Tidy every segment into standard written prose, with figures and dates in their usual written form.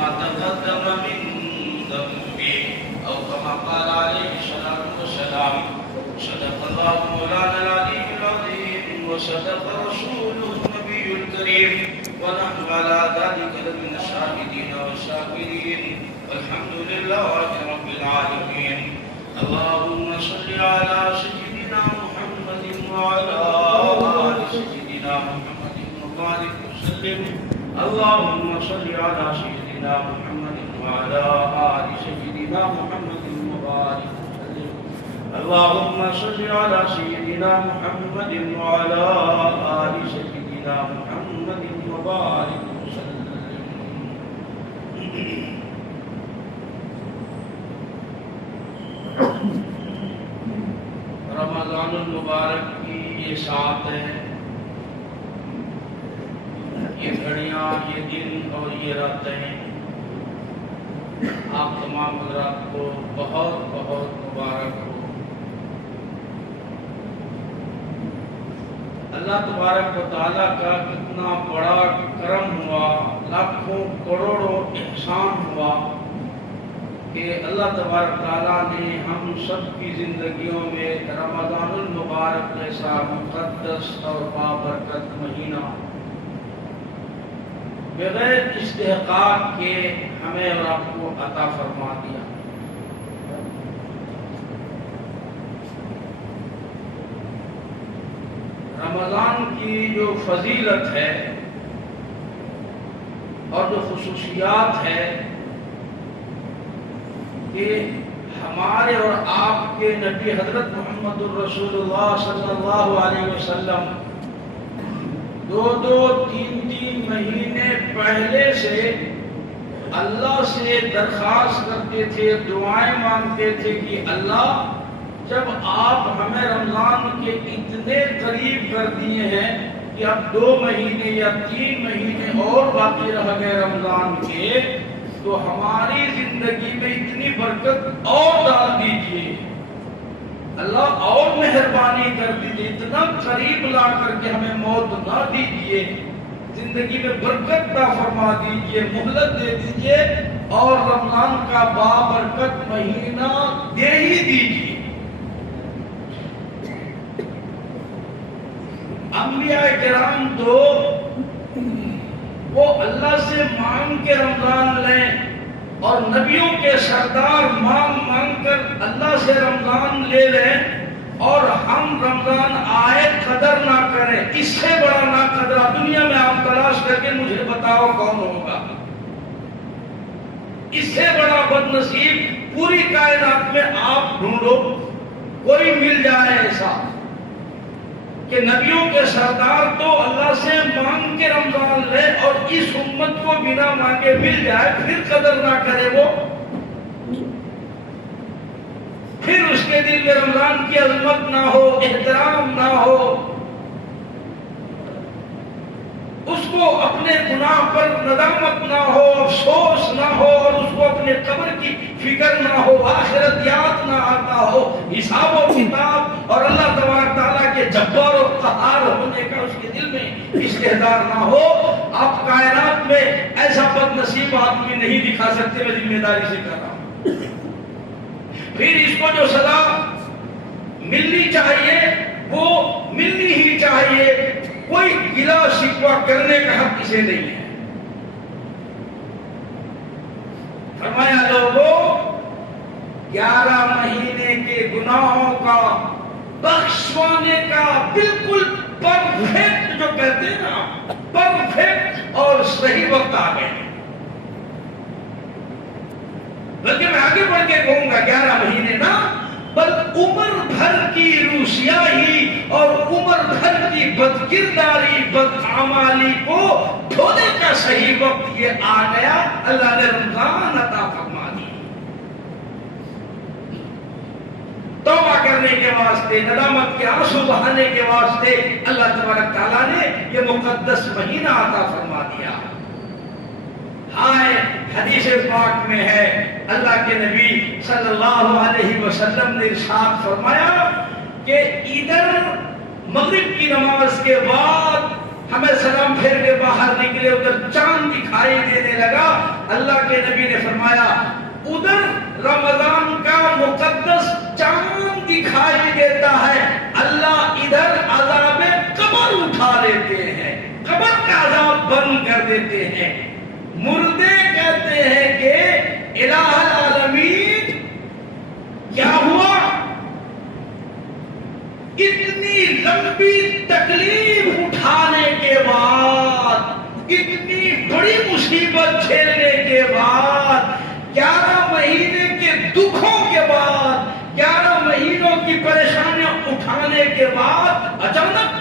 ما تقدم من ذنبه أو كما قال عليه الصلاة والسلام. صدق الله مولانا العلي العظيم وصدق رسوله النبي الكريم ونحن على ذلك لمن الشاهدين والشاكرين والحمد لله رب العالمين. اللهم صل على سيدنا محمد وعلى آل سيدنا محمد وبارك وسلم. اللهم صل على سيدنا محمد وعلى آل سيدنا محمد وبارك وسلم. اللهم صل على سيدنا محمد وعلى آل سيدنا محمد وبارك وسلم. رمضان المبارک کی یہ ساتھ ہے، یہ گھڑیاں، یہ دن اور یہ راتیں آپ تمام حضرات کو بہت بہت مبارک ہو. اللہ تبارک و تعالیٰ کا کتنا بڑا کرم ہوا، لاکھوں کروڑوں احسان ہوا کہ اللہ تبارک تعالیٰ نے ہم سب کی زندگیوں میں رمضان المبارک جیسا مقدس اور بابرکت مہینہ بغیر استحقاق کے ہمیں اور آپ کو عطا فرما دیا. رمضان کی جو فضیلت ہے اور جو خصوصیات ہے کہ ہمارے اور آپ کے نبی حضرت محمد الرسول اللہ صلی اللہ علیہ وسلم 2-2 3-3 مہینے پہلے سے اللہ سے درخواست کرتے تھے، دعائیں مانگتے تھے کہ اللہ جب آپ ہمیں رمضان کے اتنے قریب کر دیے ہیں کہ اب 2 مہینے یا 3 مہینے اور باقی رہ گئے رمضان کے، تو ہماری زندگی میں اتنی برکت اور ڈال دیجئے، اللہ اور مہربانی کر دیجئے، اتنا قریب لا کر کے ہمیں موت نہ دیجئے، زندگی میں برکت عطا فرما دیجئے، مہلت دے دیجئے اور رمضان کا بابرکت مہینہ دے ہی دیجئے. انبیاء کرام تو وہ اللہ سے مانگ کے رمضان لیں اور نبیوں کے سردار مانگ مانگ کر اللہ سے رمضان لے لیں، اور ہم رمضان آئے قدر نہ کریں. اس سے بڑا نا قدرہ دنیا میں آپ تلاش کر کے مجھے بتاؤ کون ہوگا؟ اس سے بڑا بد نصیب پوری کائنات میں آپ ڈھونڈو، کوئی مل جائے ایسا کہ نبیوں کے سردار تو اللہ سے مانگ کے رمضان لے اور اس امت کو بنا مانگے مل جائے، پھر قدر نہ کرے وہ، پھر اس کے دل میں رمضان کی عظمت نہ ہو، احترام نہ ہو، اس کو اپنے گناہ پر ندامت نہ ہو، افسوس نہ ہو، اور اس کو اپنے قبر کی فکر نہ ہو، آخرت یاد نہ آتا ہو، حساب و کتاب اور اللہ تبارک تعالیٰ کے جبار و قہار ہونے کا اس کے دل میں استحضار نہ ہو. آپ کائنات میں ایسا بد نصیب آدمی نہیں دکھا سکتے، میں ذمہ داری سے کہہ رہا ہوں. پھر اس کو جو سزا ملنی چاہیے وہ ملنی ہی چاہیے، کوئی گلا شکوہ کرنے کا حق اسے نہیں ہے. فرمایا لوگوں 11 مہینے کے گناہوں کا بخشوانے کا بالکل پرفیکٹ جو کہتے ہیں نا، پرفیکٹ اور صحیح وقت آ گئے. بلکہ میں آگے بڑھ کے کہوں گا 11 مہینے نا، بل عمر بھر کی روسیاہی اور عمر بھر کی بدکرداری بدعمالی کو دھونے کا صحیح وقت یہ آ گیا. اللہ نے رمضان عطا فرما دی. توبہ کرنے کے واسطے، ندامت کے آنسو بہانے کے واسطے اللہ تبارک تعالیٰ نے یہ مقدس مہینہ عطا فرما دیا. ہائے حدیث پاک میں ہے، اللہ کے نبی صلی اللہ علیہ وسلم نے ارشاد فرمایا کہ ادھر مغرب کی نماز کے بعد ہمیں سلام پھیر کے باہر نکلے، ادھر چاند دکھائی دینے لگا. اللہ کے نبی نے فرمایا ادھر رمضان کا مقدس چاند دکھائی دیتا ہے، اللہ ادھر عذاب قبر اٹھا لیتے ہیں، قبر کا عذاب بند کر دیتے ہیں۔ مردے کہتے ہیں کہ الہ العالمین کیا ہوا؟ اتنی لمبی تکلیف اٹھانے کے بعد، اتنی بڑی مصیبت جھیلنے کے بعد، 11 مہینے کے دکھوں کے بعد، 11 مہینوں کی پریشانیاں اٹھانے کے بعد اچانک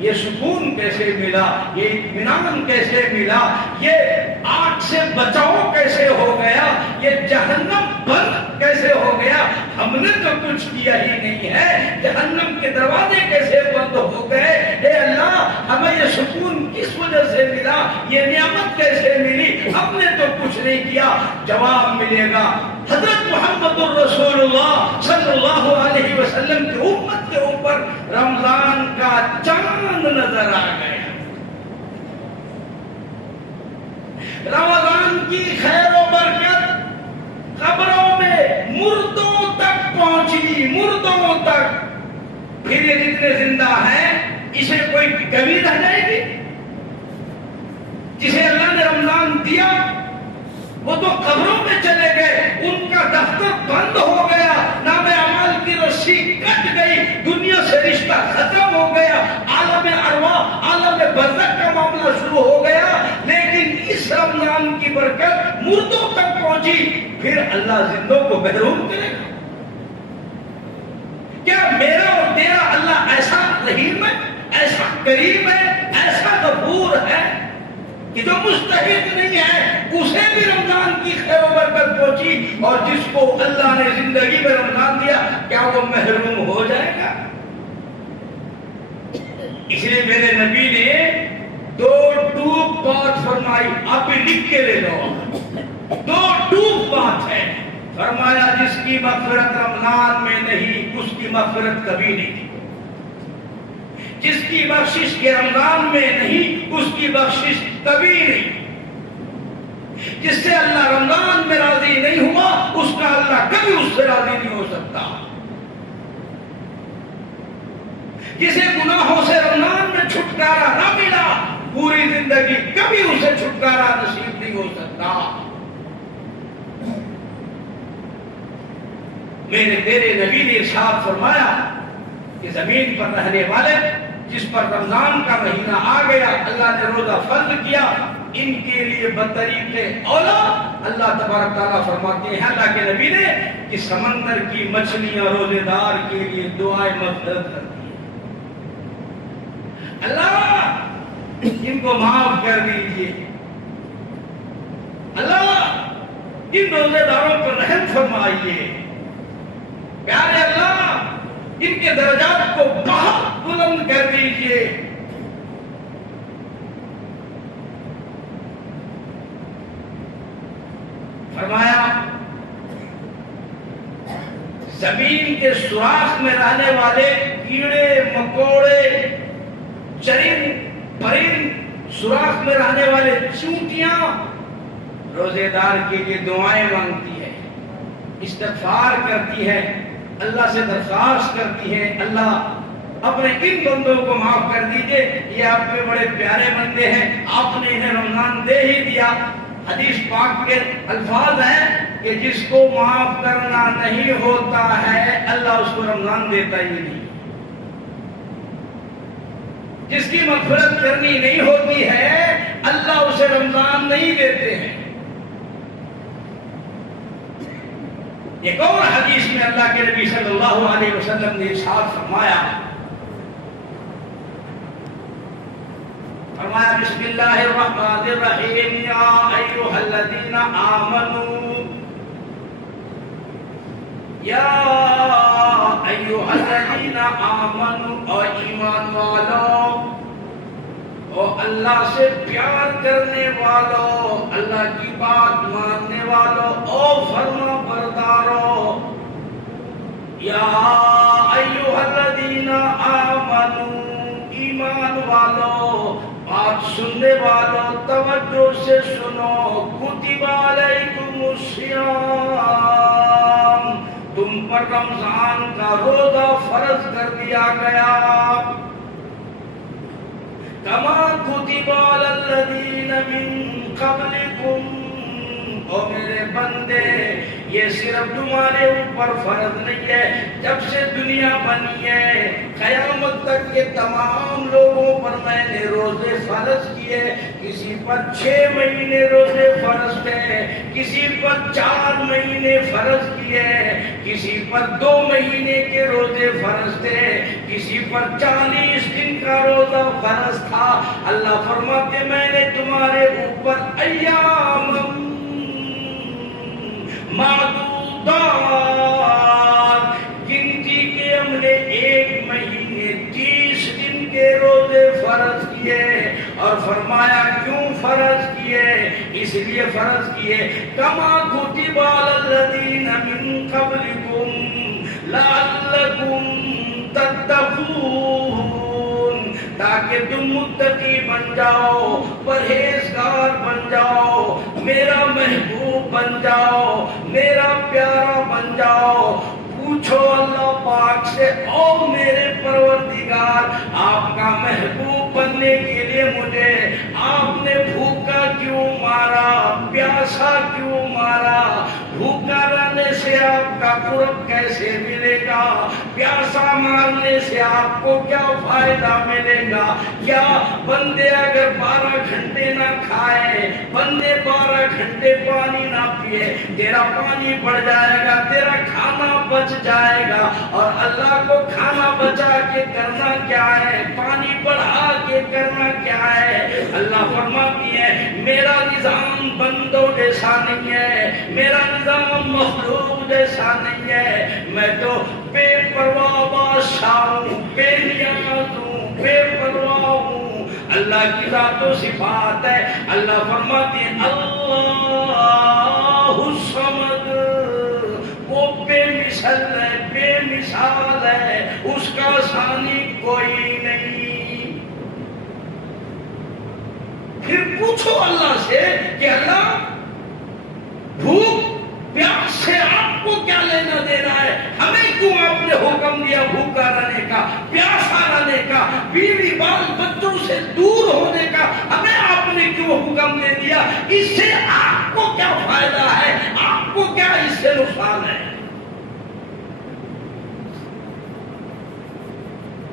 یہ سکون کیسے ملا، یہ اطمینان کیسے ملا، یہ آگ سے بچاؤ کیسے ہو گیا، یہ جہنم بند کیسے ہو گیا؟ ہم نے تو کچھ کیا ہی نہیں ہے، جہنم کے دروازے کیسے بند ہو گئے؟ اے اللہ ہمیں یہ سکون کس وجہ سے ملا، یہ نعمت کیسے ملی؟ ہم نے تو کچھ نہیں کیا۔ جواب ملے گا حضرت محمد الرسول اللہ صلی اللہ علیہ وسلم کی امت کے اوپر رمضان کا چاند نظر آ گیا، رمضان کی خیر و برکت قبروں میں مردوں تک پہنچی، مردوں تک۔ پھر یہ جتنے زندہ ہیں اسے کوئی کمی رہ جائے گی؟ جسے اللہ نے رمضان دیا وہ تو قبروں میں چلے گئے، ان کا دفتر بند ہو گیا، نام اعمال کی رسی کٹ گئی، دنیا سے رشتہ ختم ہو گیا، عالم ارواح عالم برزخ کا معاملہ شروع ہو گیا۔ لیکن اس رمضان کی برکت مردوں تک پہنچی، پھر اللہ زندوں کو محروم کرے گا؟ کیا میرا اور تیرا اللہ ایسا رحیم ہے، ایسا کریم ہے، ایسا غفور ہے کہ جو مستحق نہیں ہے اسے بھی رمضان کی خیر و برکت پہنچی، اور جس کو اللہ نے زندگی میں رمضان دیا کیا وہ محروم ہو جائے گا؟ اس لیے میرے نبی نے 2 ٹوک بات فرمائی، آپ بھی لکھ کے لے لو، 2 ٹوک بات ہے۔ فرمایا جس کی مغفرت رمضان میں نہیں اس کی مغفرت کبھی نہیں، جس کی بخشش کے رمضان میں نہیں اس کی بخشش کبھی نہیں، جس سے اللہ رمضان میں راضی نہیں ہوا اس کا اللہ کبھی اس سے راضی نہیں ہو سکتا، جسے گناہوں سے رمضان میں چھٹکارا نہ ملا پوری زندگی کبھی اسے چھٹکارا نصیب نہیں ہو سکتا۔ میرے تیرے نبی نے ارشاد فرمایا کہ زمین پر رہنے والے جس پر رمضان کا مہینہ آ گیا اللہ نے روزہ فرض کیا، ان کے لیے بطریق اولا اللہ تبارک تعالیٰ فرماتے ہیں اللہ کے نبی نے کہ سمندر کی مچھلیاں روزے دار کے لیے دعائیں مغفرت کرتی ہیں، اللہ ان کو معاف کر دیجئے، اللہ ان روزے داروں پر رحم فرمائیے، پیارے اللہ ان کے درجات کو بہت بلند کر دیجئے۔ فرمایا زمین کے سوراخ میں رہنے والے کیڑے مکوڑے چرند پرند، سوراخ میں رہنے والے چونٹیاں روزے دار کے لیے دعائیں مانگتی ہے، استغفار کرتی ہے، اللہ سے درخواست کرتی ہے اللہ اپنے ان بندوں کو معاف کر دیجئے، یہ آپ کے بڑے پیارے بندے ہیں، آپ نے انہیں رمضان دے ہی دیا۔ حدیث پاک کے الفاظ ہیں کہ جس کو معاف کرنا نہیں ہوتا ہے اللہ اس کو رمضان دیتا ہی نہیں، جس کی مغفرت کرنی نہیں ہوتی ہے اللہ اسے رمضان نہیں دیتے ہیں۔ ایک اور حدیث میں اللہ کے نبی صلی اللہ علیہ وسلم نے ارشاد فرمایا بسم اللہ الرحمن الرحیم یا ایھا الذین آمنوا یا ایھا الذین آمنوا او ایمان والو، او اللہ سے پیار کرنے والو، اللہ کی بات ماننے والو، او فرما بردارو، یا ایھا الذین آمنوا ایمان والو، بات سننے والوں توجہ سے سنو، کتب علیکم الصیام، تم پر رمضان کا روزہ فرض کر دیا گیا، کما کتب علی الذین من قبلکم، او میرے بندے یہ صرف تمہارے اوپر فرض نہیں ہے، جب سے دنیا بنی ہے قیامت تک کے تمام لوگوں پر میں نے روزے فرض کیے، کسی پر 6 مہینے روزے فرض تھے، کسی پر 4 مہینے فرض کیے، کسی پر 2 مہینے کے روزے فرض تھے، کسی پر 40 دن کا روزہ فرض تھا۔ اللہ فرماتے میں نے تمہارے اوپر ایام معدودات گنتی کے ہم نے 1 مہینے 30 دن کے روزے فرض کیے، اور فرمایا کیوں فرض کیے؟ اس لیے فرض کیے کما کتب علی الذین من قبلکم لعلکم تتقون، تاکہ تم متقی بن جاؤ، پرہیزگار بن جاؤ، میرا محبوب بن جاؤ، میرا پیارا بن جاؤ۔ پوچھو اللہ پاک سے، او میرے پروردگار آپ کا محبوب بننے کے لیے مجھے آپ نے بھوکا کیوں مارا، پیاسا کیوں مارا؟ بھوکا رہنے سے آپ کا قرب کیسے ملے گا؟ پیاسا مارنے سے آپ کو کیا فائدہ ملے گا؟ کیا بندے اگر 12 گھنٹے نہ کھائے، بندے 12 گھنٹے پانی نہ پیے، تیرا پانی بڑھ جائے گا، تیرا کھانا بچ جائے گا، اور اللہ کو کھانا بچا کے کرنا کیا ہے؟ پانی بڑھا کے کرنا کیا ہے؟ اللہ فرماتی ہے میرا نظام بندوں جیسا نہیں ہے، میرا نظام مخلوق جیسا نہیں ہے، میں تو بے پرواہ بادشاہ ہوں، بے نیاز ہوں، بے پرواہ ہوں۔ اللہ کی ذات و صفات ہے۔ اللہ فرماتے ہیں اللہ الصمد، وہ بے مثل ہے، بے مثال ہے، اس کا ثانی کوئی نہیں۔ پھر پوچھو اللہ سے کہ اللہ بھوک پیاس سے آپ کو کیا لینا دینا ہے؟ ہمیں کیوں آپ نے حکم دیا بھوکا رہنے کا، پیاسا رہنے کا، بیوی بال بچوں سے دور ہونے کا؟ ہمیں آپ نے کیوں حکم دے دیا؟ اس سے آپ کو کیا فائدہ ہے؟ آپ کو کیا اس سے نقصان ہے؟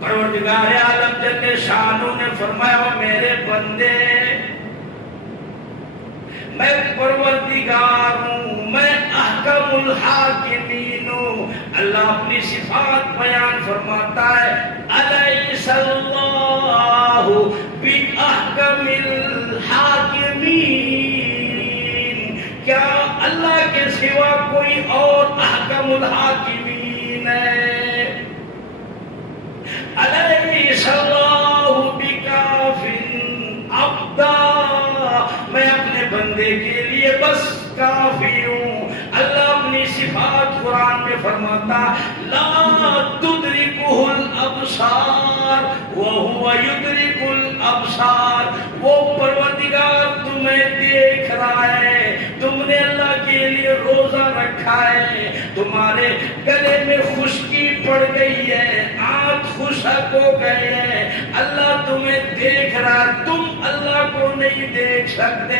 پروردگار عالم جل شانہ نے فرمایا میرے بندے، میں پروردگار ہوں، میں احکم الحاکمین ہوں۔ اللہ اپنی صفات بیان فرماتا ہے الیس اللہ باحکم الحاکمین، کیا اللہ کے سوا کوئی اور احکم الحاکمین ہے؟ الیس اللہ بکاف عبدا، میں اپنے بندے کے لیے بس کافی ہوں۔ اللہ اپنی صفات قرآن میں فرماتا لا تدرکہ الابصار وہو یدرک الابصار، وہ پروردگار تمہیں دیکھ رہا ہے، تم نے اللہ کے لیے روزہ رکھا ہے، تمہارے گلے میں خشکی پڑ گئی ہے، آنکھ خشک ہو گئے ہیں، اللہ تمہیں دیکھ رہا ہے، تم اللہ کو نہیں دیکھ سکتے۔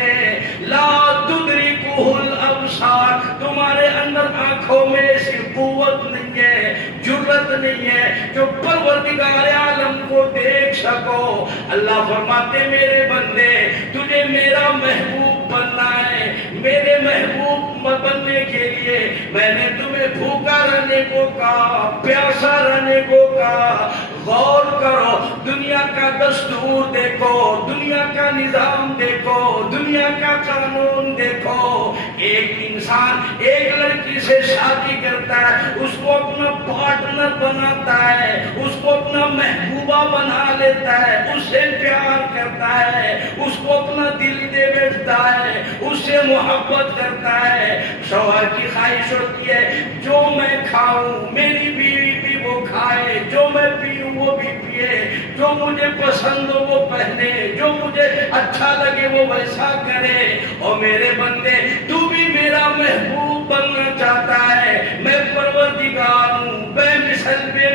لا تدرکہ الابصار، تمہارے اندر آنکھوں میں ایسی قوت نہیں ہے، جرت نہیں ہے جو پروردگار عالم کو دیکھ سکو۔ اللہ فرماتے میرے بندے تجھے میرا محبوب بننا ہے، میرے محبوب بننے کے لیے میں نے تمہیں بھوکا رہنے کو کہا، پیاسا رہنے کو کہا۔ غور کرو، دنیا کا دستور دیکھو، دنیا کا نظام دیکھو، دنیا کا قانون دیکھو۔ ایک انسان ایک لڑکی سے شادی کرتا ہے، اس کو اپنا پارٹنر بناتا ہے، اس کو اپنا محبوبہ بنا لیتا ہے، اس سے پیار کرتا ہے، اس کو اپنا دل دے بیٹھتا ہے، اس سے محبت کرتا ہے۔ شوہر کی خواہش ہوتی ہے جو میں کھاؤں میری بیوی بھی وہ کھائے، جو میں پیوں وہ بھی پیے، جو مجھے پسند ہو وہ پہنے، جو مجھے اچھا لگے وہ ویسا کرے۔ اور میرے بندے تو بھی میرا محبوب بننا چاہتا ہے، میں پروردگار ہوں، بے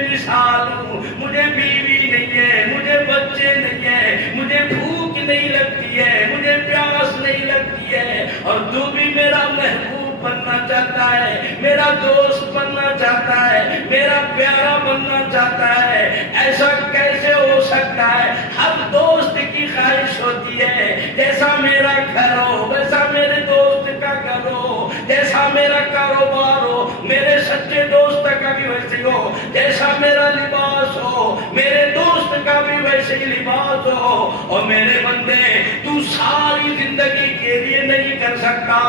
مثال ہوں، مجھے بیوی نہیں ہے، مجھے بچے نہیں ہیں، مجھے بھوک نہیں لگتی ہے، مجھے پیاس نہیں لگتی ہے، اور تو بھی میرا محبوب بننا چاہتا ہے، میرا دوست بننا چاہتا ہے، میرا پیارا بننا چاہتا ہے۔ ایسا کیسے ہو سکتا ہے؟ ہر دوست کی خواہش ہوتی ہے جیسا میرا گھر ہو ویسا میرے دوست کا گھر ہو، جیسا میرا کاروبار ہو میرے سچے دوست کا بھی ویسے ہو، جیسا میرا لباس ہو میرے دوست کا بھی ویسے ہی لباس ہو۔ اور میرے بندے تو ساری زندگی کے لیے نہیں کر سکتا،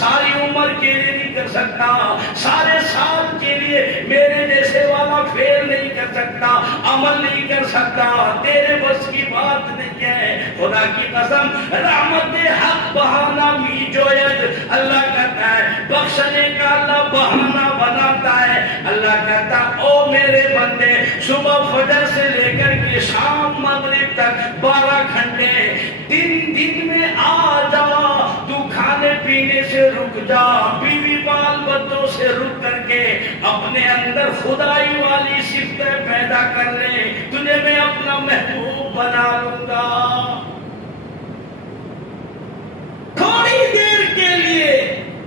ساری عمر کے لیے نہیں کر سکتا، سارے سال کے لیے میرے جیسے والا فیل نہیں کر سکتا، عمل نہیں کر سکتا، تیرے بس کی بات نہیں ہے۔ خدا کی قسم رحمت حق بہانہ می جوید، اللہ کہتا ہے بخشنے کا اللہ بہانہ بناتا ہے۔ اللہ کہتا او میرے بندے صبح فجر سے لے کر کے شام مغرب تک 12 گھنٹے دن میں آ جا، تو کھانے پینے سے رک جا، بیوی بال بچوں سے رک کر کے اپنے اندر خدائی والی صفتیں پیدا کر لے، تجھے میں اپنا محبوب بنا لوں گا۔ تھوڑی دیر کے لیے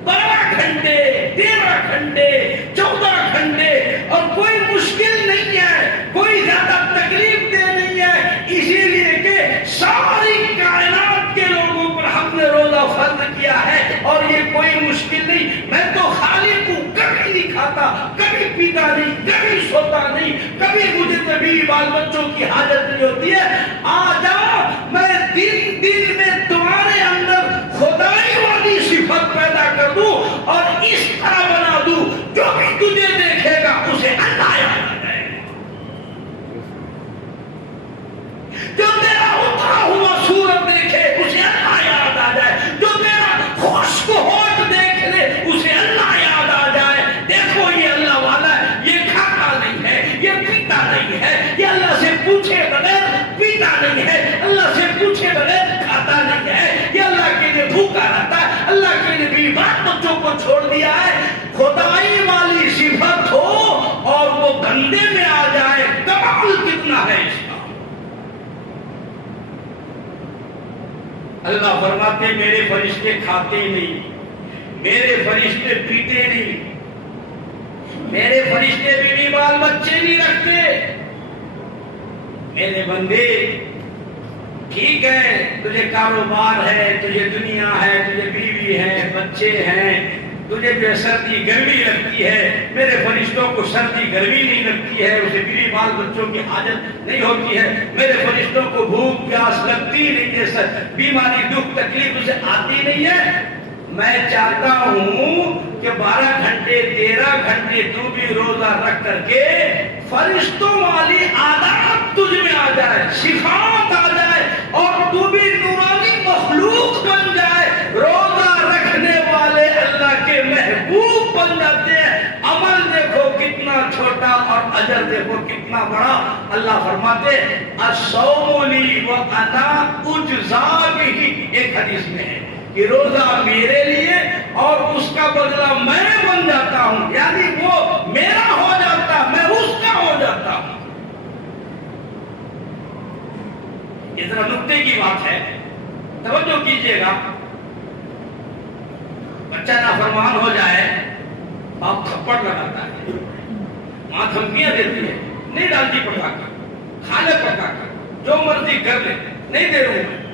12 گھنٹے 13 گھنٹے 14 گھنٹے، اور کوئی مشکل نہیں ہے، کوئی زیادہ تکلیف دہ نہیں ہے، اسی لیے کہ ساری کائنات کے لوگوں پر ہم نے روزہ فرض کیا ہے، اور یہ کوئی مشکل نہیں۔ میں تو خالق ہوں، کبھی نہیں کھاتا، کبھی پیتا نہیں، کبھی سوتا نہیں، کبھی مجھے کبھی بال بچوں کی حاجت نہیں ہوتی ہے۔ آ جا میں دن میں تمہارے اندر خدائی والی صفت پیدا کر دوں، اور اس طرح بنا دوں جو بھی تجھے دیکھے گا اسے اللہ یاد آ جائے گا، جو تیرا اترا ہوا سورت دیکھے اسے اللہ یاد آ جائے، جو تیرا خشک ہوٹ دیکھ لے اسے اللہ یاد آ جائے۔ دیکھو یہ اللہ والا ہے، یہ کھاتا نہیں ہے، یہ پیتا نہیں ہے، یہ اللہ سے پوچھے بغیر پیتا نہیں ہے، اللہ سے پوچھے بغیر کھاتا نہیں ہے، یہ اللہ کے لیے بھوکا رہتا ہے، اللہ کے لیے بھی بات بچوں کو چھوڑ دیا ہے۔ خدائی والی صفت ہو اور وہ بندے میں آ جائے، کمال کتنا ہے اس کا۔ اللہ فرماتے میرے فرشتے کھاتے نہیں، میرے فرشتے پیتے نہیں، میرے فرشتے بیوی بال بچے نہیں رکھتے۔ میرے بندے ٹھیک ہے تجھے کاروبار ہے، تجھے دنیا ہے، تجھے بیوی ہے، بچے ہیں، تجھے جو سردی گرمی لگتی ہے، میرے فرشتوں کو سردی گرمی نہیں لگتی ہے، اسے بیوی بال بچوں کی حاجت نہیں ہوتی ہے، میرے فرشتوں کو بھوک پیاس لگتی نہیں ہے، بیماری دکھ تکلیف اسے آتی نہیں ہے۔ میں چاہتا ہوں کہ 12 گھنٹے 13 گھنٹے تو بھی روزہ رکھ کر کے فرشتوں والی عادات تجھ میں آ جائے، صفات آ جائے، اور تو بھی نورانی مخلوق بن جائے۔ روزہ رکھنے والے اللہ کے محبوب بن جاتے ہیں۔ عمل دیکھو کتنا چھوٹا اور اجر دیکھو کتنا بڑا۔ اللہ فرماتے الصوم لی وانا اجزا بہ، ایک حدیث میں ہے کہ روزہ میرے لیے اور اس کا بدلہ میں بن جاتا ہوں، یعنی وہ میرا ہو جاتا میں اس کا ہو جاتا ہوں۔ یہ ذرا نکتے کی بات ہے، توجہ کیجئے گا۔ بچہ نافرمان ہو جائے باپ تھپڑ لگاتا ہے، ماں دھمکیاں دیتی ہے، نہیں ڈالتی پٹا کر، کھا لے پکا کر، جو مرضی کر لے، نہیں دے رہا ہوں میں۔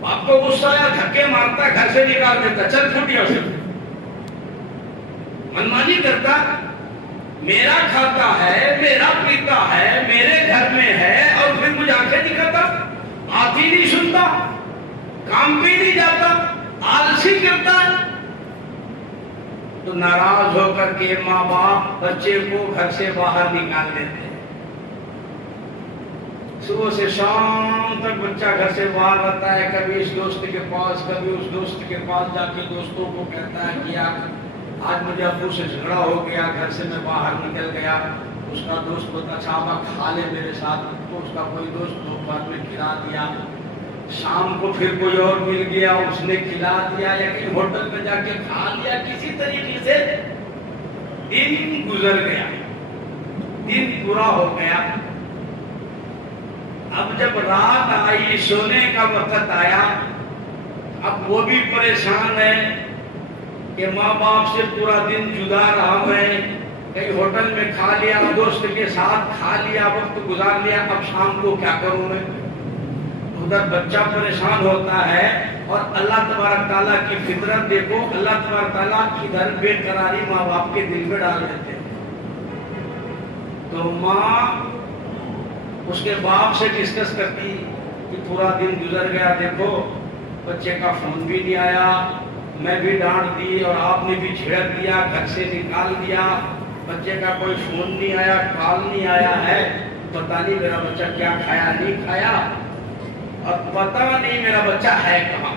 باپ کو غصہ آیا دھکے مارتا، گھر سے نکال دیتا، چل پھوٹیا سے، منمانی کرتا، میرا کھاتا ہے، میرا پیتا ہے، میرے گھر میں ہے، اور پھر مجھے آنکھیں دکھاتا، بات ہی نہیں سنتا، کام پہ نہیں جاتا، آلسی کرتا۔ تو ناراض ہو کر کے ماں باپ بچے کو گھر سے باہر نکال دیتے ہیں۔ صبح سے شام تک بچہ گھر سے باہر رہتا ہے، کبھی اس دوست کے پاس، کبھی اس دوست کے پاس جا کے دوستوں کو کہتا ہے کہ یار آج مجھے ابو سے جھگڑا ہو گیا، گھر سے میں باہر نکل گیا۔ اس کا دوست بتا اچھا آپ کھا لے میرے ساتھ، تو اس کا کوئی دوست دوپہر میں کھلا دیا، شام کو پھر کوئی اور مل گیا اس نے کھلا دیا، یا کہیں ہوٹل میں جا کے کھا لیا، کسی طریقے سے دن گزر گیا، دن پورا ہو گیا۔ اب جب رات آئی، سونے کا وقت آیا، اب وہ بھی پریشان ہے کہ ماں باپ سے پورا دن جدا رہا میں، کہیں ہوٹل میں کھا لیا، دوست کے ساتھ کھا لیا، وقت گزار لیا، اب شام کو کیا کروں میں؟ ادھر بچہ پریشان ہوتا ہے، اور اللہ تبارک تعالیٰ کی فطرت دیکھو، اللہ تبارک تعالیٰ ادھر بے قراری ماں باپ کے دل میں ڈال دیتے ہیں۔ تو ماں اس کے باپ سے ڈسکس کرتی کہ پورا دن گزر گیا، دیکھو بچے کا فون بھی نہیں آیا، میں بھی ڈانٹ دی اور آپ نے بھی چھڑک دیا، گھر سے نکال دیا، بچے کا کوئی فون نہیں آیا، کال نہیں آیا ہے، پتہ نہیں میرا بچہ کیا کھایا نہیں کھایا، اور پتہ نہیں میرا بچہ ہے کہاں۔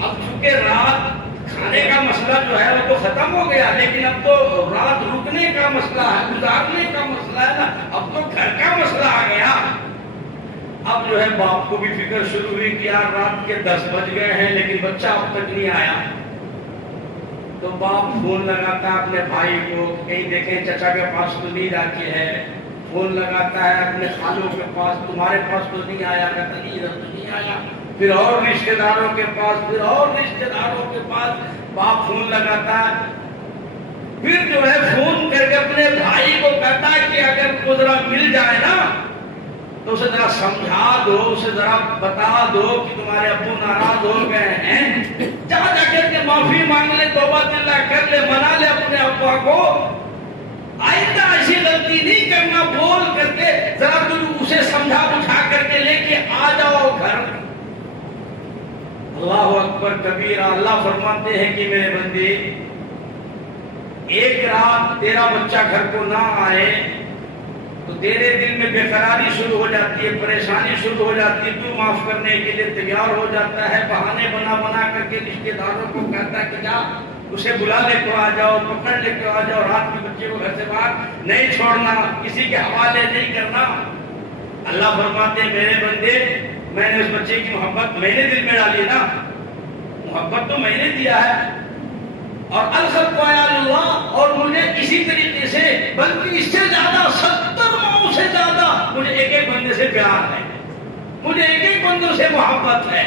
اب چونکہ رات کھانے کا مسئلہ جو ہے وہ تو ختم ہو گیا، لیکن اب تو رات رکنے کا مسئلہ ہے، گزارنے کا مسئلہ ہے نا، اب تو گھر کا مسئلہ آ گیا۔ اب جو ہے باپ کو بھی فکر شروع ہوئی کہ یار رات کے 10 بج گئے ہیں لیکن بچہ اب تک نہیں آیا۔ تو باپ فون لگاتا ہے اپنے بھائی کو، کہیں دیکھیں چچا کے پاس تو نہیں جا کے ہے، فون لگاتا ہے اپنے خالوں کے پاس، تمہارے پاس تو نہیں آیا، کہتا نہیں ادھر تو نہیں آیا، پھر اور رشتہ داروں کے پاس، پھر اور رشتہ داروں کے پاس باپ فون لگاتا ہے، پھر جو ہے فون کر کے اپنے بھائی کو کہتا ہے کہ اگر کو ذرا مل جائے نا تو اسے ذرا سمجھا دو، اسے ذرا بتا دو کہ تمہارے ابو ناراض ہو گئے ہیں، جا کر کے معافی مانگ لے، توبہ اللہ کر لے، منا لے اپنے ابا کو، آئندہ ایسی غلطی نہیں کرنا، بول کر کے ذرا تم اسے سمجھا بجھا کر کے لے کے آ جاؤ گھر۔ اللہ اکبر کبیرہ، اللہ فرماتے ہیں کہ میرے بندے ایک رات تیرا بچہ گھر کو نہ آئے تو تیرے دل میں بے قراری شروع ہو جاتی ہے، پریشانی شروع ہو جاتی ہے، تو معاف کرنے کے لیے تیار ہو جاتا ہے، بہانے بنا بنا کر کے رشتہ داروں کو کہتا ہے کہ جا اسے بلا لے کے آ جاؤ، پکڑ لے کے آ جاؤ، رات میں بچے کو گھر سے باہر نہیں چھوڑنا، کسی کے حوالے نہیں کرنا۔ اللہ فرماتے ہیں میرے بندے میں نے اس بچے کی محبت میں نے دل میں ڈالی نا، محبت تو میں نے دیا ہے، اور الخلق اللہ، اور مجھے اسی طریقے سے بلکہ اس سے زیادہ 70 ماؤں سے زیادہ مجھے ایک ایک بندے سے پیار ہے، مجھے ایک ایک بندوں سے محبت ہے۔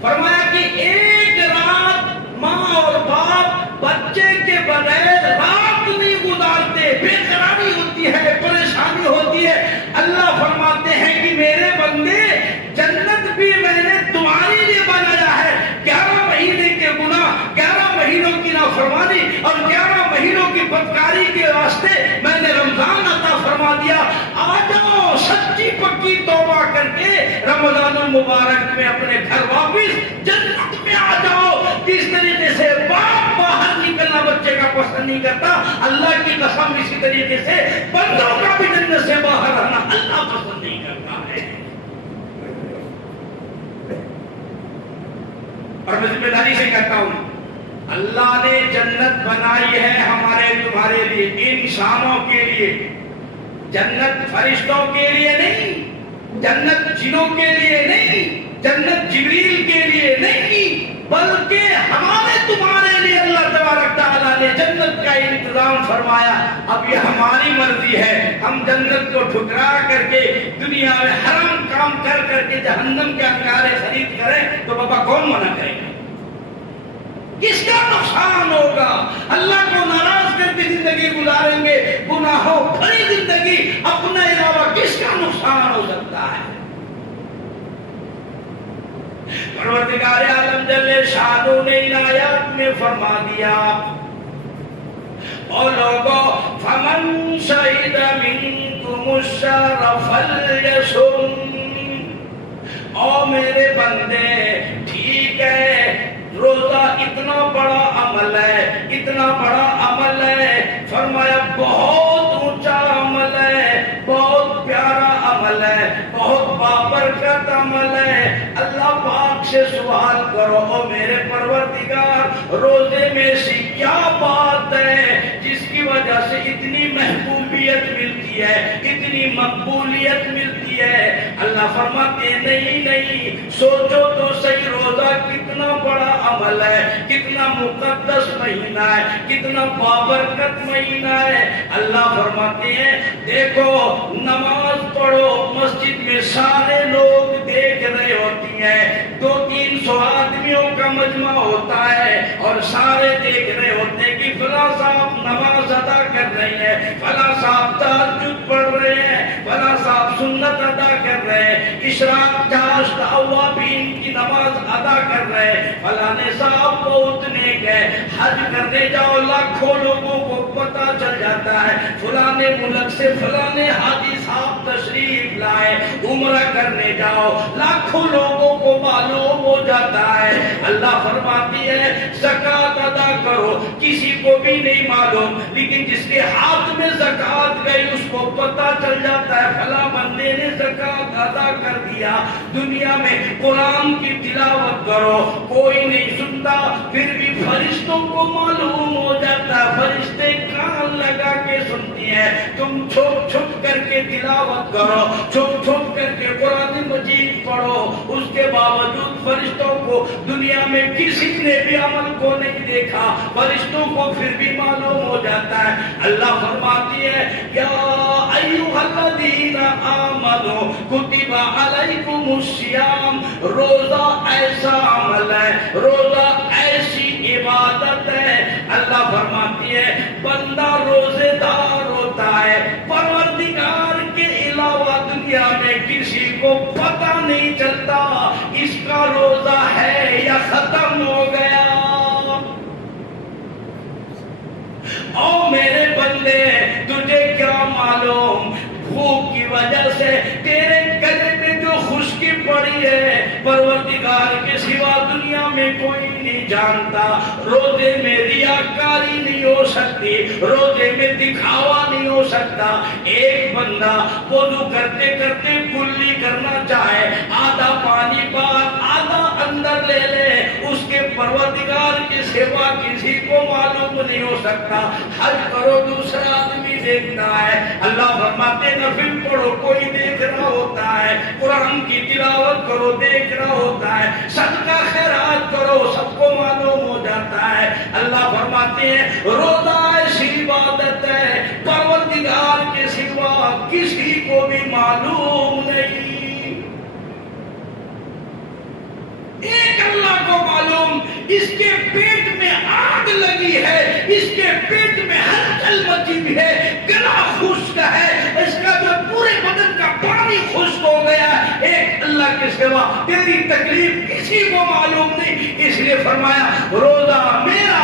فرمایا کہ ایک رات ماں اور باپ بچے کے بغیر رات نہیں گزارتے، بے قراری ہوتی ہے، پریشانی ہوتی ہے۔ اللہ فرماتے ہیں کہ میرے بندے جنت بھی میں نے تمہارے لیے بنایا ہے، 11 مہینے کے گناہ، 11 مہینوں کی نافرمانی اور 11 مہینوں کی بدکاری کے واسطے میں نے رمضان عطا فرما دیا۔ آ جاؤ سچی پکی توبہ کر کے رمضان المبارک میں اپنے گھر واپس جنت میں آ جاؤ۔ کس طریقے سے باپ باہر نکلنا بچے کا پسند نہیں کرتا، اللہ کی قسم اسی طریقے سے بندوں کا بھی جنت سے باہر رہنا اللہ پسند نہیں کرتا ہے۔ اور میں ذمہ داری سے کہتا ہوں، اللہ نے جنت بنائی ہے ہمارے تمہارے لیے، انسانوں کے لیے، جنت فرشتوں کے لیے نہیں، جنت جنوں کے لیے نہیں، جنت جبریل کے لیے نہیں، بلکہ ہمارے تمہارے لیے اللہ تبارک تعالیٰ نے جنت کا انتظام فرمایا۔ اب یہ ہماری مرضی ہے، ہم جنت کو ٹھکرا کر کے دنیا میں حرام کام کر کر کے جہنم کے انگارے خرید کریں تو بابا کون منع کرے گا؟ کس کا نقصان ہوگا؟ اللہ کو ناراض کر کے زندگی گزاریں گے، گناہوں بھری زندگی، اپنے علاوہ کس کا نقصان ہو سکتا ہے؟ پروردگار عالم جل شانہ نے ان آیات میں فرما دیا، اور لوگوں فمن شہد منکم الشہر فلیصم، او میرے بندے ٹھیک ہے روزہ اتنا بڑا عمل ہے، اتنا بڑا عمل ہے، فرمایا بہت اونچا عمل ہے، بہت پیارا عمل ہے، بہت بابرکت عمل ہے، اللہ پاک سے سوال کرو، او میرے پروردگار روزے میں سے کیا بات ہے جس کی وجہ سے اتنی محبوبیت ملتی ہے، اتنی مقبولیت ملتی ہے؟ اللہ فرماتے ہیں نہیں، سوچو تو صحیح، روزہ کتنا بڑا عمل ہے، کتنا مقدس مہینہ ہے، کتنا بابرکت مہینہ ہے۔ اللہ فرماتے ہیں دیکھو نماز پڑھو، مسجد میں سارے لوگ دیکھ رہے ہوتی ہیں، 200-300 آدمیوں کا مجمع ہوتا ہے اور سارے دیکھ رہے ہوتے ہیں کہ فلاں صاحب نماز ادا کر رہے ہیں، فلاں صاحب تہجد پڑھ رہے ہیں، فلاں صاحب سنت ادا کر رہے ہیں، اشراق چاشت اوابین کی نماز ادا کر رہے ہیں، فلاں صاحب بہت نیک ہے، حج کرنے جاؤ لاکھوں لوگوں کو پتہ چل جاتا ہے، فلاں ملک سے فلاں حاجی صاحب تشریف لائے، عمرہ کرنے جاؤ لاکھوں لوگوں کو معلوم ہو جاتا ہے۔ اللہ فرماتی ہے زکوٰۃ ادا کرو، کسی کو بھی نہیں معلوم، لیکن جس کے ہاتھ میں زکوٰۃ گئی اس کو پتہ چل جاتا ہے فلاں بندے نے زکوٰۃ ادا کر دیا۔ دنیا میں قرآن کی تلاوت کرو، کوئی نہیں سنتا، پھر بھی فرشتوں کو معلوم ہو جاتا ہے، فرشتے کان لگا کے سنتی ہیں۔ تم چھپ چھپ کر کے تلاوت کرو، چھپ چھپ کر کے قرآن مجید پڑھو، اس کے باوجود فرشتوں کو دنیا میں کسی نے بھی عمل کو نہیں دیکھا، فرشتوں کو پھر بھی معلوم ہو جاتا ہے۔ اللہ فرماتی ہے یا ایھا الذین آمنوا کتب علیکم الصیام، روزہ ایسا عمل ہے، روزہ ایسی عبادت ہے۔ اللہ فرماتی ہے بندہ روزے دار ہوتا ہے، پروردگار کے علاوہ دنیا میں کسی کو پتہ نہیں چلتا اس کا روزہ ہے یا ختم ہو گیا۔ او میرے بندے تجھے کیا معلوم، بھوک کی وجہ سے تیرے گلے میں جو خشکی پڑی ہے پروردگار کے سوا دنیا میں کوئی نہیں جانتا۔ روزے میں ریاکاری نہیں ہو سکتی، روزے میں دکھاوا نہیں ہو سکتا۔ ایک بندہ وضو کرتے کرتے کلی کرنا چاہے، آدھا پانی بعد آدھا اندر لے لے، اس کے پروردگار کے سوا کسی کو معلوم نہیں ہو سکتا۔ حج کرو دوسرا آدمی دیکھتا ہے، اللہ فرماتے نفل پڑھو کوئی دیکھ رہا ہوتا ہے، قرآن کی تلاوت کرو دیکھ رہا ہوتا ہے، صدقہ خیرات کرو سب کو معلوم ہو جاتا ہے۔ اللہ فرماتے ہیں روزہ ایسی عبادت ہے پروردگار کے سوا کسی کو بھی معلوم نہیں، ایک اللہ کو معلوم۔ اس کے پیٹ میں آگ لگی ہے، اس کے پیٹ میں ہلچل مچی بھی ہے، گلا خشک ہے، اس کا جو پورے بدن کا پانی خشک ہو گیا ہے، ایک اللہ کے سوا تیری تکلیف کسی کو معلوم نہیں۔ اس لیے فرمایا روزہ میرا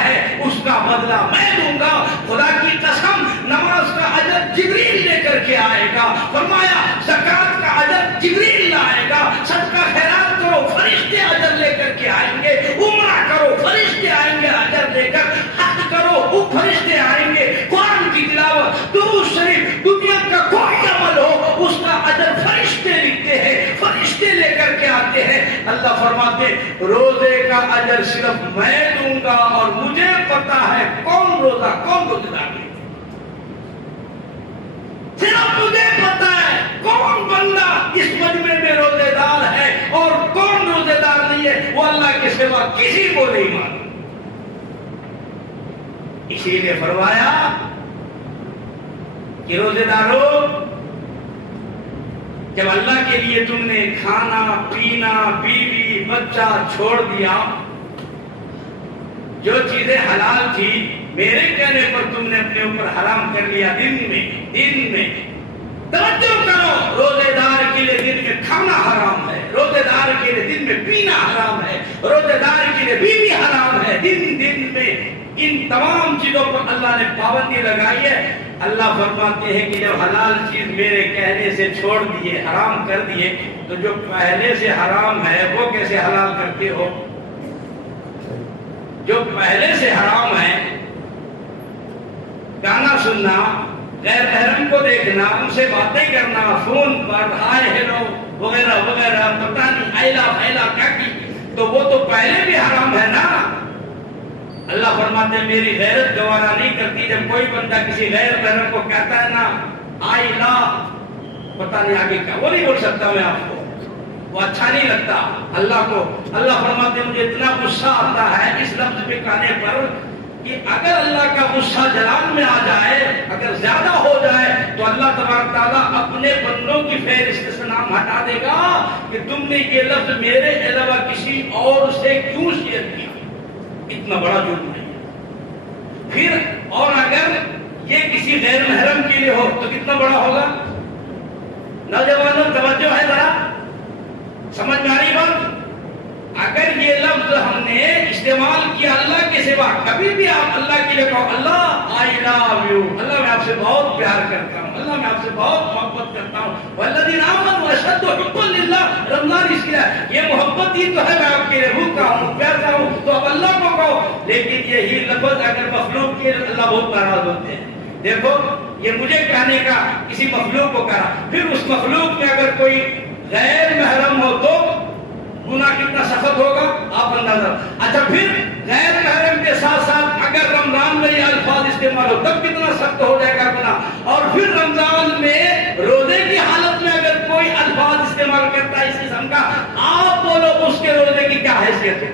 ہے، اس کا بدلہ میں دوں گا۔ خدا کی قسم نماز کا اجر جبریل لے کر کے آئے گا، فرمایا زکوٰۃ کا اجر جبریل لائے گا، صدقہ خیرات کرو فرشتے اجر لے کر کے آئیں گے، عمرہ کرو فرشتے آئیں گے اجر لے کر، حج کرو وہ فرشتے آئیں گے، قرآن کی تلاوت درود شریف دنیا کا کوئی عمل ہو اس کا اجر فرشتے لکھتے ہیں، فرشتے لے کر کے آتے ہیں۔ اللہ فرماتے روزے کا اجر صرف میں دوں گا اور مجھے پتا ہے کون روزہ کون روزے دار ہے، صرف مجھے پتا ہے کون بندہ اس مجمع میں روزے دار ہے اور کون روزے دار نہیں ہے، وہ اللہ کے سوا کسی کو نہیں مانتا۔ اسی لیے فرمایا کہ روزے داروں جب اللہ کے لیے تم نے کھانا پینا بیوی بچہ چھوڑ دیا، جو چیزیں حلال تھی میرے کہنے پر تم نے اپنے اوپر حرام کر لیا، دن میں توجہ کرو، روزے دار کے لیے دن میں کھانا حرام ہے، روزے دار کے لیے دن میں پینا حرام ہے، روزے دار کے لیے بیوی حرام ہے، دن میں ان تمام چیزوں پر اللہ نے پابندی لگائی ہے۔ اللہ فرماتے ہیں کہ جب حلال چیز میرے کہنے سے چھوڑ دیے، حرام کر دیے، تو جو پہلے سے حرام ہے وہ کیسے حلال کرتے ہو؟ جو پہلے سے حرام ہے، گانا سننا، غیر محرم کو دیکھنا، ان سے باتیں کرنا، فون پر ہائے ہیلو وغیرہ وغیرہ، پتہ نہیں ایلا پھیلا تو وہ تو پہلے بھی حرام ہے نا. اللہ فرماتے ہیں میری غیرت گوارا نہیں کرتی جب کوئی بندہ کسی غیر محرم کو کہتا ہے نا آئی لا پتہ نہیں آگے کیا، وہ نہیں بول سکتا میں آپ کو، وہ اچھا نہیں لگتا اللہ کو. اللہ فرماتے ہیں مجھے اتنا غصہ آتا ہے اس لفظ پہ کہنے پر کہ اگر اللہ کا غصہ جلال میں آ جائے، اگر زیادہ ہو جائے تو اللہ تبارک تعالیٰ اپنے بندوں کی فہرست سے نام ہٹا دے گا کہ تم نے یہ لفظ میرے علاوہ کسی اور سے کیوں شیئر کیا. اتنا بڑا جرم نہیں. پھر اور اگر یہ کسی غیر محرم کے لیے ہو تو کتنا بڑا ہوگا. نوجوانوں توجہ ہے ذرا، سمجھ میں آ رہی بات. اگر یہ لفظ ہم نے استعمال کیا اللہ کے سوا، کبھی بھی آپ اللہ کے لیے کہو اللہ آئی لو یو، اللہ میں آپ سے بہت پیار کرتا ہوں، اللہ میں آپ سے بہت محبت کرتا ہوں، والذین آمنوا اشد حبا للہ. رمضان اس لیے یہ محبت ہی تو ہے، میں آپ کے لیے بھوکا ہوں پیاسا ہوں، تو اب اللہ کو کہو. لیکن یہی لفظ اگر مخلوق کے اللہ بہت ناراض ہوتے ہیں. دیکھو یہ مجھے کہنے کا کسی مخلوق کو کہا، پھر اس مخلوق میں اگر کوئی غیر محرم ہو تو گناہ کتنا سخت ہوگا آپ اندازہ. اچھا پھر غیر محرم کے ساتھ ساتھ اگر رمضان میں یہ الفاظ استعمال ہو تب کتنا سخت ہو جائے گا گناہ. اور پھر رمضان میں روزے کی حالت میں اگر کوئی الفاظ استعمال کرتا ہے اس قسم کا، آپ بولو اس کے روزے کی کیا حیثیت ہے.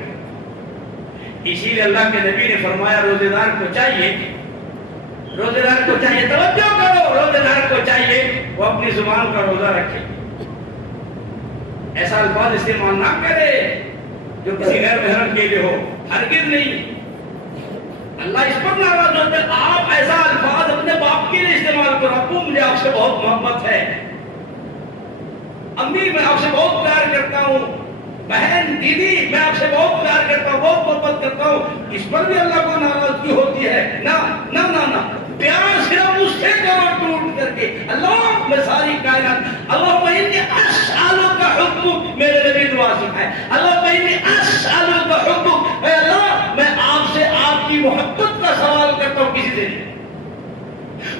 اسی لیے اللہ کے نبی نے فرمایا روزے دار کو چاہیے توجہ کرو، روزے دار کو چاہیے وہ اپنی زبان کا روزہ رکھے، ایسا الفاظ استعمال نہ کرے جو کسی غیر محرم کے لیے ہو، ہرگز نہیں. اللہ اس پر ناراض ہوتے ہیں. آپ ایسا الفاظ اپنے باپ کے لیے استعمال کرو، ابو مجھے آپ سے بہت محبت ہے، امی میں آپ سے بہت پیار کرتا ہوں، بہن دیدی میں آپ سے بہت پیار کرتا ہوں، بہت محبت کرتا ہوں. اس پر بھی اللہ کو ناراضگی ہوتی ہے؟ نہ نہ نہ نہ. پیار صرف اس سے کرو ٹوٹ کر کے اللہ میں ساری کائنات اللہم انی اسألک حبک، میرے نبی دعا سکھائے اللہم انی اسألک حبک، اے اللہ میں آپ سے آپ کی محبت کا سوال کرتا ہوں، کسی سے نہیں.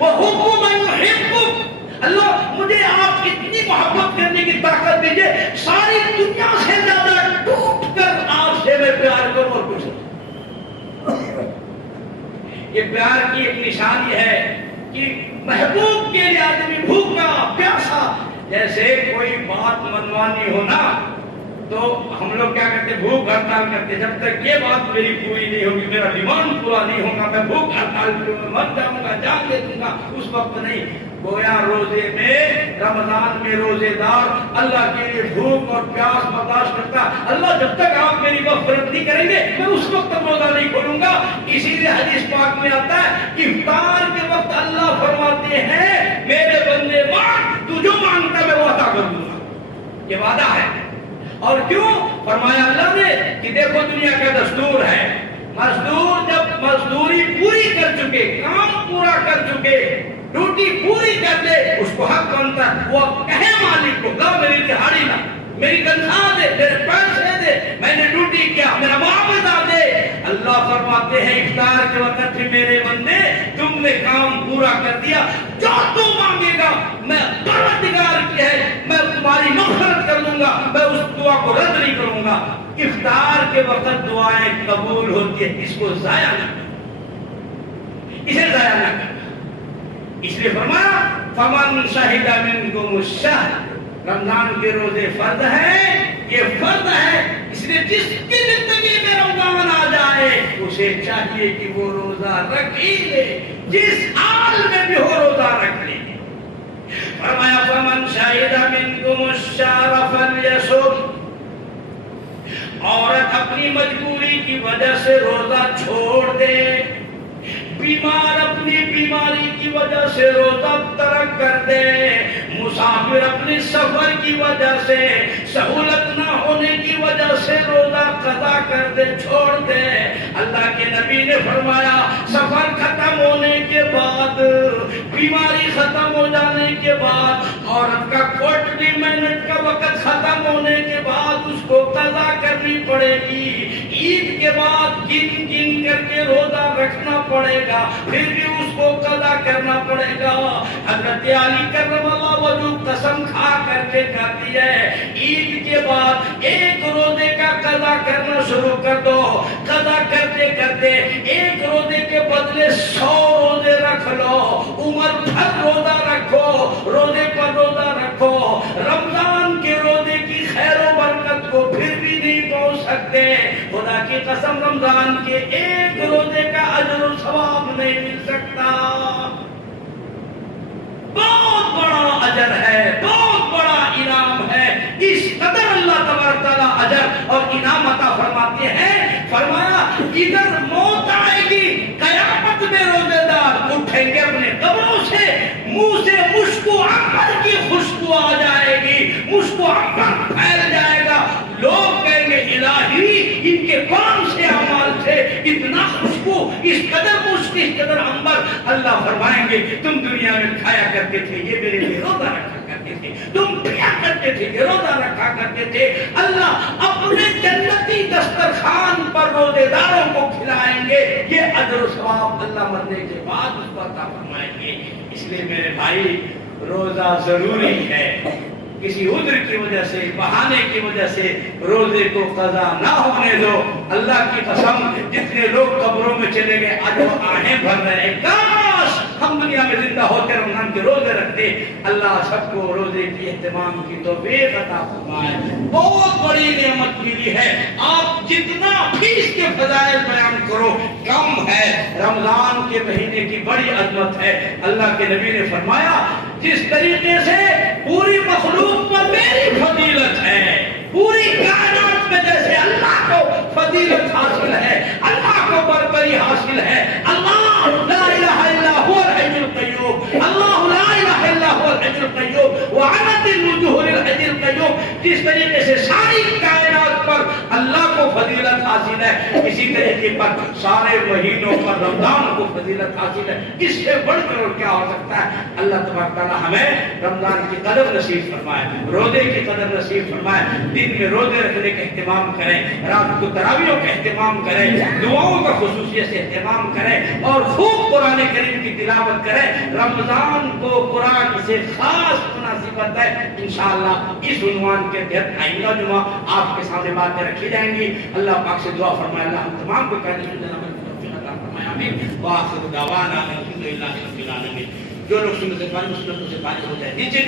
وحب من یحبک، اللہ مجھے آپ اتنی محبت کرنے کی طاقت دیجئے ساری دنیا سے زیادہ ٹوٹ کر آپ سے میں پیار کروں اور کچھ نہیں. یہ پیار کی ایک نشانی ہے کہ محبوب کے لیے آدمی بھوکا پیاسا. جیسے کوئی بات منوانی ہو نا تو ہم لوگ کیا کرتے، بھوک ہڑتال کرتے، جب تک یہ بات میری پوری نہیں ہوگی، میرا ڈیمانڈ پورا نہیں ہوگا، میں بھوک ہڑتال کروں گا، مر جاؤں گا، جان دے دوں گا. اس وقت نہیں. گویا روزے میں، رمضان میں روزے دار اللہ کے لیے بھوک اور پیاس برداشت کرتا. اللہ جب تک آپ میری مغفرت نہیں کریں گے میں اس وقت تک روزہ نہیں کھولوں گا. اسی لیے حدیث پاک میں آتا ہے افطار کے وقت اللہ فرماتے ہیں میرے بندے مانگ، تو جو مانگتا میں وہ عطا کر دوں گا. یہ وعدہ ہے. اور کیوں فرمایا اللہ نے کہ دیکھو دنیا کا دستور ہے، مزدور جب مزدوری پوری کر چکے، کام پورا کر چکے، ڈیوٹی پوری کر دے، اس کو حق بنتا ہے وہ کہے مالک کو لا میری دہاڑی لا، میری تنخواہ دے، میرے پیسے دے، میں نے ڈیوٹی کیا، میرا معاوضہ دے. اللہ فرماتے ہیں افطار کے وقت میرے بندے تم نے کام پورا کر دیا، جو تو مانگے گا میں پروردگار کی ہے میں تمہاری مغفرت کر دوں گا، میں اس دعا کو رد نہیں کروں گا. افطار کے وقت دعائیں قبول ہوتی ہے، اس کو ضائع نہ کرنا، اسے ضائع نہ کرنا. اس لیے فرمایا فمن شہد منکم الشہر، رمضان کے روزے فرض ہیں، یہ فرض ہے. اس لیے جس کی زندگی میں رمضان آ جائے اسے چاہیے کہ وہ روزہ رکھ ہی لے، جس حال میں بھی ہو روزہ رکھ لے. فرمایا فمن شہد منکم الشہر فلیصم، عورت اپنی مجبوری کی وجہ سے روزہ چھوڑ دے، بیمار اپنی بیماری کی وجہ سے روزہ ترک کر دے، مسافر اپنی سفر کی وجہ سے، سہولت نہ ہونے کی وجہ سے روزہ قضا کر دے، چھوڑ دے. اللہ کے نبی نے فرمایا سفر ختم ہونے کے بعد، بیماری ختم ہو جانے کے بعد، عورت کا 40 منٹ کا وقت ختم ہونے کے بعد اس کو قضا کرنی پڑے گی. عید کے بعد گن گن کر کے روزہ رکھنا پڑے گا، پھر بھی اس کو قضا کرنا پڑے گا. حضرت علی کرم اللہ وجہ قسم کھا کر کے کہتی ہے عید کے بعد ایک روزے کا قضا کرنا شروع کر دو. قضا کرتے کرتے ایک روزے کے بدلے 100 روزے رکھ لو. عمر بھر روزہ رکھو, روزے پر روزہ رکھو. رمضان کے روزے کی خیر و برکت کو پھر بھی نہیں پہنچ سکتے. خدا کی قسم رمضان کے ایک روزے کا اجر و ثواب نہیں مل سکتا. بہت بڑا اجر ہے, بہت بڑا انعام ہے. اس قدر اللہ تبارک تعالیٰ اجر اور انعام عطا فرماتے ہیں. فرمایا ادھر موت آئے گی, قیامت میں روزے دار اٹھیں گے اپنے قبروں سے, منہ سے مشک و عنبر کی خوشبو آ جائے گی, مشک و عنبر پھیل جائے گا. لوگ کہیں گے الہی ان کے کون سے اعمال سے اتنا خوشبو, اس قدر مشک, اس قدر عنبر. اللہ فرمائیں گے تم دنیا میں کھایا کرتے تھے, یہ میرے لیے روزہ رکھا کرتے تھے, تم پیا کرتے تھے, یہ روزہ رکھا کرتے تھے. اللہ اپنے جنتی دسترخوان پر روزے داروں کو کھلائیں گے. یہ اجر و ثواب اللہ مرنے کے بعد اس کو عطا فرمائیں گے. اس لیے میرے بھائی روزہ ضروری ہے. کسی عذر کی وجہ سے, بہانے کی وجہ سے روزے کو قضا نہ ہونے دو. اللہ کی قسم جتنے لوگ قبروں میں چلے گئے آج وہ آہیں بھر رہے ہیں, کاش ہم دنیا میں زندہ ہوتے رمضان کے روزے رکھتے. اللہ سب کو روزے کی اہتمام کی توفیق عطا فرمائے. بہت بڑی نعمت ملی ہے. آپ جتنا بھی اس کے فضائل بیان کرو کم ہے. رمضان کے مہینے کی بڑی عظمت ہے. اللہ کے نبی نے فرمایا جس طریقے سے پوری مخلوق پر میری فضیلت ہے, پوری کائنات میں جیسے اللہ کو فضیلت حاصل ہے, اللہ کو برتری حاصل ہے. اللہ لا الہ الا هو الحی القیوم, اللہ لا الہ الا هو الحی القیوم وعنت الوجوہ للحی القیوم. جس طریقے سے ساری کائنات پر اللہ کو فضیلت حاصل ہے, اسی طریقے پر سارے مہینوں پر رمضان کو فضیلت حاصل ہے. اس سے بڑھ کر اور کیا ہو سکتا ہے. اللہ تبارک تعالیٰ ہمیں رمضان کی قدر نصیب فرمائے, روزے کی قدر نصیب فرمائے. دن میں روزے رکھنے کا اہتمام کریں, رات کو تراویحوں کا اہتمام کریں, دعاؤں کا خصوصیت سے اہتمام کریں اور خوب قرآن کریم کی تلاوت کریں. رمضان کو قرآن سے خاص مناسبت ہے. انشاءاللہ اس عنوان کے تحت آئندہ جمعہ آپ کے سامنے باتیں رکھی جائیں گی. اللہ پاک سے دعا فرمائے اللہ ہم تمام کو کہنے سننے عمل کی توفیق عطا فرمائے. آمین. وآخر دعوانا الحمدللہ رب العالمین. جو لوگ سنت سے فارغ ہو جائے نیچے